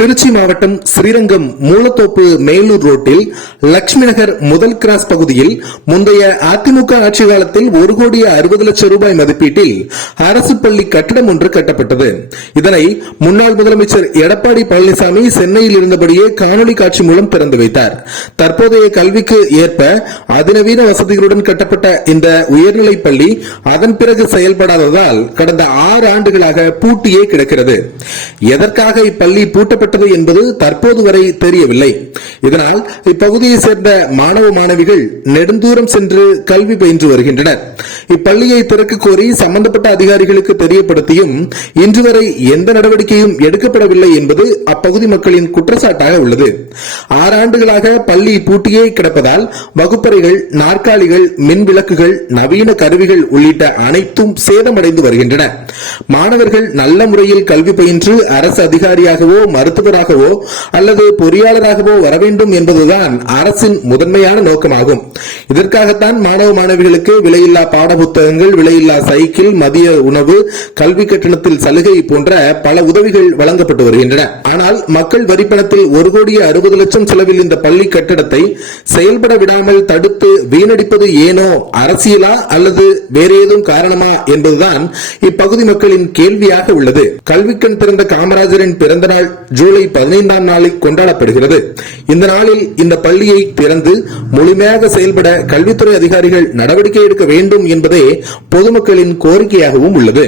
திருச்சி மாவட்டம் ஸ்ரீரங்கம் மூலத்தோப்பு மேலூர் ரோட்டில் லட்சுமி நகர் முதல் கிராஸ் பகுதியில் முந்தைய அதிமுக ஆட்சி காலத்தில் ஒரு கோடி அறுபது லட்சம் ரூபாய் மதிப்பீட்டில் அரசு பள்ளி கட்டிடம் ஒன்று கட்டப்பட்டது. இதனை முன்னாள் முதலமைச்சர் எடப்பாடி பழனிசாமி சென்னையில் இருந்தபடியே காணொலி காட்சி மூலம் திறந்து வைத்தார். தற்போதைய கல்விக்கு ஏற்ப அதிநவீன வசதிகளுடன் கட்டப்பட்ட இந்த உயர்நிலை பள்ளி அதன் பிறகு செயல்படாததால் கடந்த ஆறு ஆண்டுகளாக பூட்டியே கிடக்கிறது. எதற்காக இப்பள்ளி பூட்டப்பட்ட பூட்டப்பட்டது என்பது தற்போது வரை தெரியவில்லை. இதனால் இப்பகுதியை சேர்ந்த மாணவ மாணவிகள் நெடுந்தூரம் சென்று கல்வி பயின்று வருகின்றனர். இப்பள்ளியை திறக்க கோரி சம்பந்தப்பட்ட அதிகாரிகளுக்கு தெரியப்படுத்தியும் இன்று வரை எந்த நடவடிக்கையும் எடுக்கப்படவில்லை என்பது அப்பகுதி மக்களின் குற்றச்சாட்டாக உள்ளது. ஆறு ஆண்டுகளாக பள்ளி பூட்டியே கிடப்பதால் வகுப்பறைகள் நாற்காலிகள் மின் விளக்குகள் நவீன கருவிகள் உள்ளிட்ட அனைத்தும் சேதமடைந்து வருகின்றன. மாணவர்கள் நல்ல முறையில் கல்வி பயின்று அரசு அதிகாரியாகவோ மருத்துவ மருத்துவராகவோ அல்லது பொறியாளராகவோ வர வேண்டும் என்பதுதான் அரசின் முதன்மையான நோக்கமாகும். இதற்காகத்தான் மாணவ மாணவிகளுக்கு விலையில்லா பாட புத்தகங்கள் விலையில்லா சைக்கிள் மதிய உணவு கல்வி கட்டணத்தில் சலுகை போன்ற பல உதவிகள் வழங்கப்பட்டு வருகின்றன. ஆனால் மக்கள் வரிப்பணத்தில் ஒரு கோடியே அறுபது லட்சம் செலவில் இந்த பள்ளி கட்டடத்தை செயல்பட விடாமல் தடுத்து வீணடிப்பது ஏனோ அரசியலா அல்லது வேறு ஏதும் காரணமா என்பதுதான் இப்பகுதி மக்களின் கேள்வியாக உள்ளது. கல்விக்கண் திறந்த காமராஜரின் பிறந்தநாள் ஜூன் ஜூலை பதினைந்தாம் நாளில் கொண்டாடப்படுகிறது. இந்த நாளில் இந்த பள்ளியை திறந்து முழுமையாக செயல்பட கல்வித்துறை அதிகாரிகள் நடவடிக்கை எடுக்க வேண்டும் என்பதே பொதுமக்களின் கோரிக்கையாகவும் உள்ளது.